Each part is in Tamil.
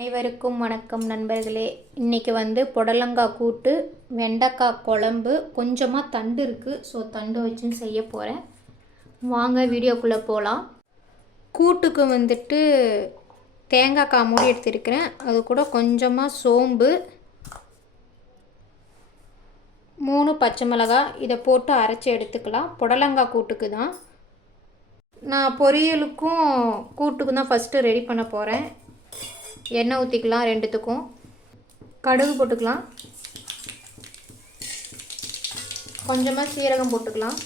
அனைவருக்கும் வணக்கம் நண்பர்களே. இன்றைக்கி வந்து புடலங்காய் கூட்டு வெண்டைக்காய் குழம்பு கொஞ்சமாக தண்டு இருக்குது ஸோ தண்டு வச்சும் செய்ய போகிறேன் வாங்க வீடியோக்குள்ளே போகலாம் கூட்டுக்கு வந்துட்டு தேங்காய் காமூடி எடுத்துருக்கிறேன். அது கூட கொஞ்சமாக சோம்பு மூணு பச்சை மிளகாய். இதை போட்டு அரைச்சி எடுத்துக்கலாம். புடலங்காய் கூட்டுக்கு தான். நான் பொரியலுக்கும் கூட்டுக்கும் தான் ஃபஸ்ட்டு ரெடி பண்ண போகிறேன் எண்ணெய் ஊற்றிக்கலாம் ரெண்டுத்துக்கும். கடுகு போட்டுக்கலாம். கொஞ்சமாக சீரகம் போட்டுக்கலாம்.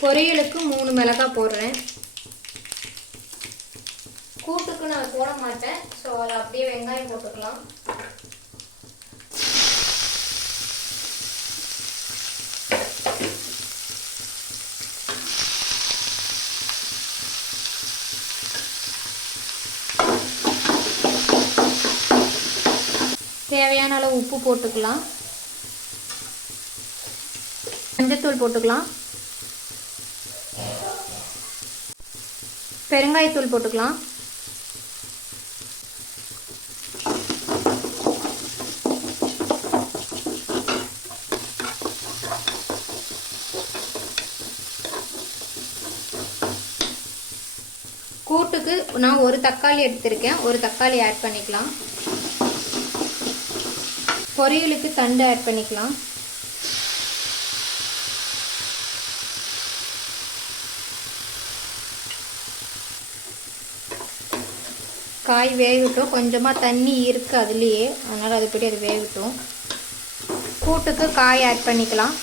பொரியலுக்கு மூணு மிளகாய் போடுறேன். கூட்டுக்கு நான் போட மாட்டேன். ஸோ அதை அப்படியே வெங்காயம் போட்டுக்கலாம். தேவையான அளவு உப்பு போட்டுக்கலாம். மஞ்சத்தூள் போட்டுக்கலாம். பெருங்காயத்தூள் போட்டுக்கலாம். கூட்டுக்கு நான் ஒரு தக்காளி எடுத்திருக்கேன். ஒரு தக்காளி ஆட் பண்ணிக்கலாம். பொரியலுக்கு தண்டு ஆட் பண்ணிக்கலாம். காய் வேகட்டும். கொஞ்சமாக தண்ணி இருக்குது அதுலேயே. அதனால் அதுபடி அது வேகட்டும். கூட்டுக்கு காய் ஆட் பண்ணிக்கலாம்.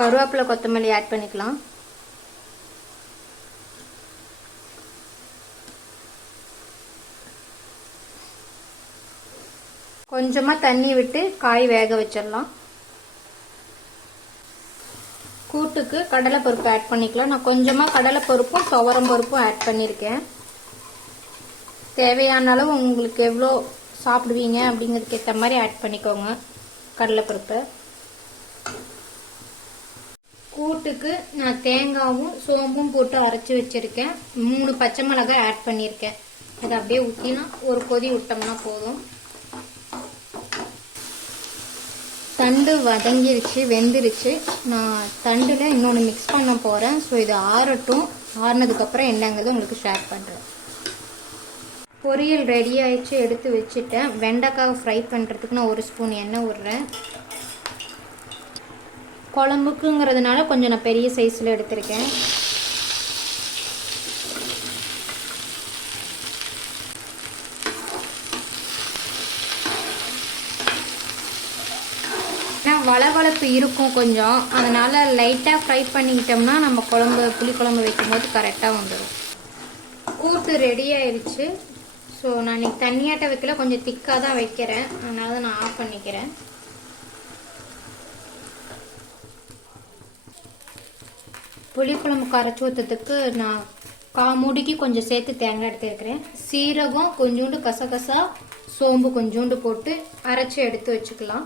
கருவேப்பிலை கொத்தமல்லி ஆட் பண்ணிக்கலாம். கொஞ்சமாக தண்ணி விட்டு காய் வேக வச்சிடலாம். கூட்டுக்கு கடலைப்பருப்பு ஆட் பண்ணிக்கலாம். நான் கொஞ்சமாக கடலைப்பருப்பும் துவரம் பருப்பும் ஆட் பண்ணியிருக்கேன். தேவையான அளவு உங்களுக்கு எவ்வளோ சாப்பிடுவீங்க அப்படிங்கிறதுக்கு ஏற்ற மாதிரி ஆட் பண்ணிக்கோங்க கடலைப்பருப்பை. கூட்டுக்கு நான் தேங்காவும் சோம்பும் போட்டு அரைச்சி வச்சிருக்கேன். மூணு பச்சை மிளகாய் ஆட் பண்ணியிருக்கேன். அதை அப்படியே ஊற்றினா ஒரு கொதி விட்டோம்னா போதும். தண்டு வதங்கிருச்சு வெந்துருச்சு. நான் தண்டில் இன்னொன்று மிக்ஸ் பண்ண போகிறேன் ஸோ இது ஆறட்டும். ஆறுனதுக்கப்புறம் என்னங்கிறது உங்களுக்கு ஷேர் பண்ணுறேன் பொரியல் ரெடி ஆயிடுச்சு எடுத்து வச்சுட்டேன். வெண்டைக்காய் ஃப்ரை பண்ணுறதுக்கு நான் ஒரு ஸ்பூன் எண்ணெய் விட்றேன் குழம்புக்குங்கிறதுனால கொஞ்சம் நான் பெரிய சைஸில் எடுத்திருக்கேன். வளவளப்பு இருக்கும் கொஞ்சம். அதனால் லைட்டாக ஃப்ரை பண்ணிக்கிட்டோம்னா நம்ம குழம்பு புளி குழம்பு வைக்கும்போது கரெக்டாக வந்துடும் கூட்டு ரெடி ஆயிடுச்சு ஸோ நான் இன்னைக்கு தண்ணியாட்ட வைக்கல கொஞ்சம் திக்காக தான் வைக்கிறேன். அதனால தான் நான் ஆஃப் பண்ணிக்கிறேன். புளிக்குழம்பு கரைச்சி ஊற்றத்துக்கு நான் கா முடிக்கு கொஞ்சம் சேர்த்து தேங்காய் எடுத்துருக்கிறேன் சீரகம் கொஞ்சோண்டு கசகசா சோம்பு கொஞ்சோண்டு போட்டு அரைச்சி எடுத்து வச்சுக்கலாம்.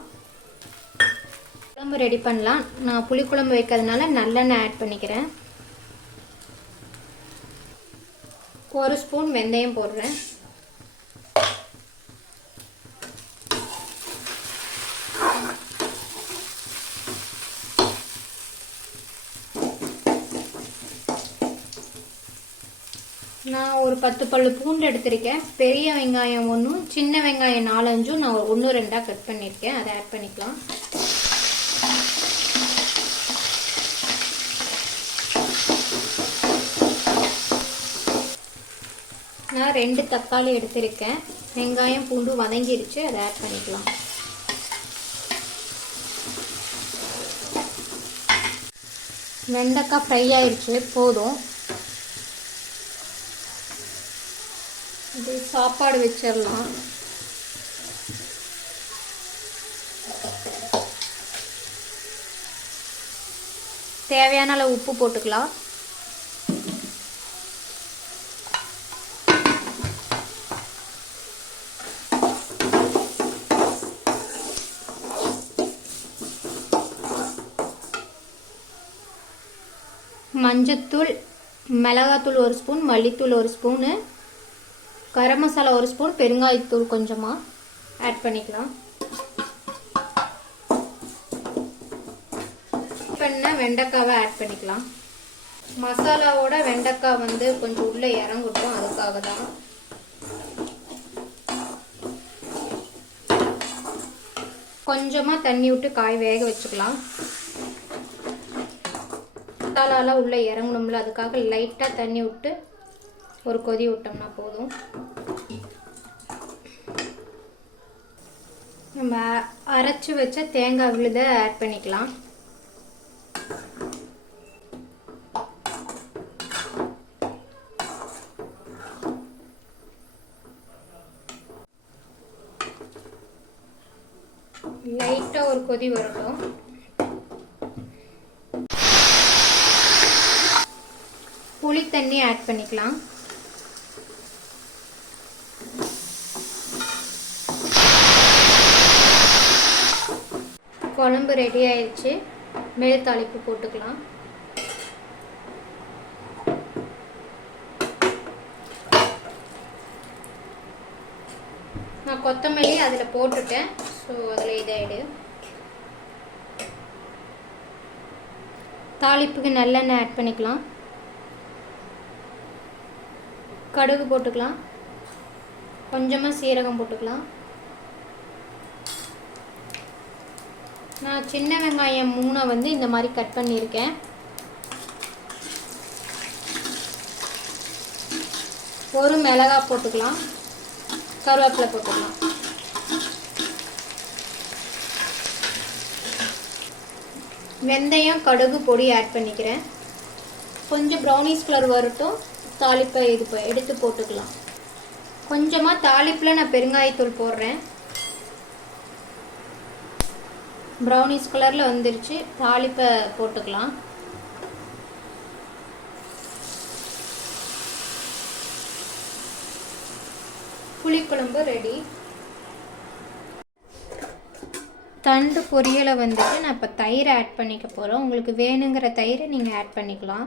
குழம்பு ரெடி பண்ணலாம். நான் புளிக்குழம்பு வைக்கிறதுனால நல்லெண்ணெய் ஆட் பண்ணிக்கிறேன். ஒரு ஸ்பூன் வெந்தயம் போடுறேன். நான் ஒரு பத்து பல்லு பூண்டு எடுத்திருக்கேன். பெரிய வெங்காயம் ஒன்றும் சின்ன வெங்காயம் நாலஞ்சும் நான் ஒன்று ரெண்டாக கட் பண்ணியிருக்கேன் அதை ஆட் பண்ணிக்கலாம். நான் ரெண்டு தக்காளி எடுத்திருக்கேன். வெங்காயம் பூண்டு வதங்கிருச்சு. அதை ஆட் பண்ணிக்கலாம். வெண்டைக்காய் ஃப்ரை ஆயிடுச்சு போதும். இது சாப்பாடு வச்சிடலாம். தேவையான அளவு உப்பு போட்டுக்கலாம். மஞ்சத்தூள் மிளகாத்தூள் ஒரு ஸ்பூன் மல்லித்தூள் ஒரு ஸ்பூனு. கரம் மசாலா ஒரு ஸ்பூன் பெருங்காயத்தூள் கொஞ்சமாக ஆட் பண்ணிக்கலாம். பண்ண வெண்டைக்காவை ஆட் பண்ணிக்கலாம். மசாலாவோட வெண்டைக்காய் வந்து கொஞ்சம் உள்ளே இறங்கட்டும் அதுக்காக தான் கொஞ்சமாக தண்ணி விட்டு காய் வேக வச்சுக்கலாம். மசாலாலாம் உள்ளே இறங்கணும்ல அதுக்காக லைட்டாக தண்ணி விட்டு ஒரு கொதி விட்டோம்னா போதும். நம்ம அரைச்சி வச்ச தேங்காய் விழுத ஆட் பண்ணிக்கலாம். லைட்டாக ஒரு கொதி வரட்டும். புளி தண்ணி ஆட் பண்ணிக்கலாம். குழம்பு ரெடி ஆயிடுச்சு. மேல் தாளிப்பு போட்டுக்கலாம். நான் கொத்தமல்லி அதில் போட்டுட்டேன். ஸோ அதில் இதாயிடு. தாளிப்புக்கு நல்லெண்ணெய் ஆட் பண்ணிக்கலாம். கடுகு போட்டுக்கலாம். கொஞ்சமாக சீரகம் போட்டுக்கலாம். நான் சின்ன வெங்காயம் மூணை வந்து இந்த மாதிரி கட் பண்ணியிருக்கேன். ஒரு மிளகா போட்டுக்கலாம். கருவேப்பிலை போட்டுக்கலாம். வெந்தயம் கடுகு பொடி ஆட் பண்ணிக்கிறேன். கொஞ்சம் ப்ரௌனிஸ் கலர் வரட்டும். தாளிப்பை இது எடுத்து போட்டுக்கலாம். கொஞ்சமாக தாளிப்பில் நான் பெருங்காயத்தூள் போடுறேன். ப்ரௌனிஸ் கலரில் வந்துருச்சு. தாளிப்பை போட்டுக்கலாம். புளிக்குழம்பு ரெடி தண்டு பொரியலை வந்துட்டு நான் இப்போ தயிர் ஆட் பண்ணிக்க போகிறோம் உங்களுக்கு வேணுங்கிற தயிரை நீங்கள் ஆட் பண்ணிக்கலாம்.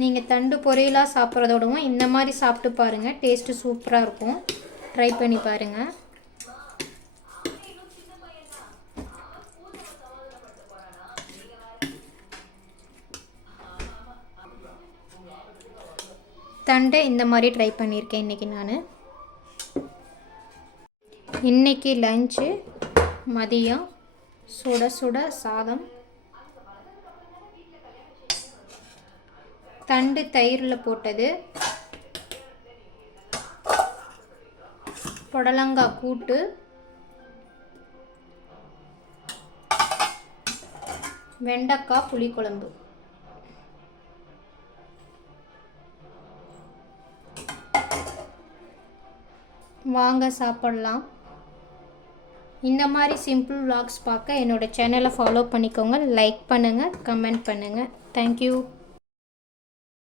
நீங்கள் தண்டு பொரியலாக சாப்பிட்றதோடவும் இந்த மாதிரி சாப்பிட்டு பாருங்கள் டேஸ்ட்டு சூப்பராக இருக்கும். ட்ரை பண்ணி பாருங்கள் தண்டை இந்த மாதிரி ட்ரை பண்ணியிருக்கேன் இன்றைக்கி நான். இன்னைக்கு லஞ்சு மதியம் சுட சுட சாதம் தண்டு தயிரில் போட்டது. புடலங்காய் கூட்டு. வெண்டக்காய் புளிக்குழம்பு. வாங்க சாப்பிடலாம். இந்த மாதிரி சிம்பிள் விளாக்ஸ் பார்க்க என்னோடய சேனலை ஃபாலோ பண்ணிக்கோங்க. லைக் பண்ணுங்கள் கமெண்ட் பண்ணுங்கள் தேங்க்யூ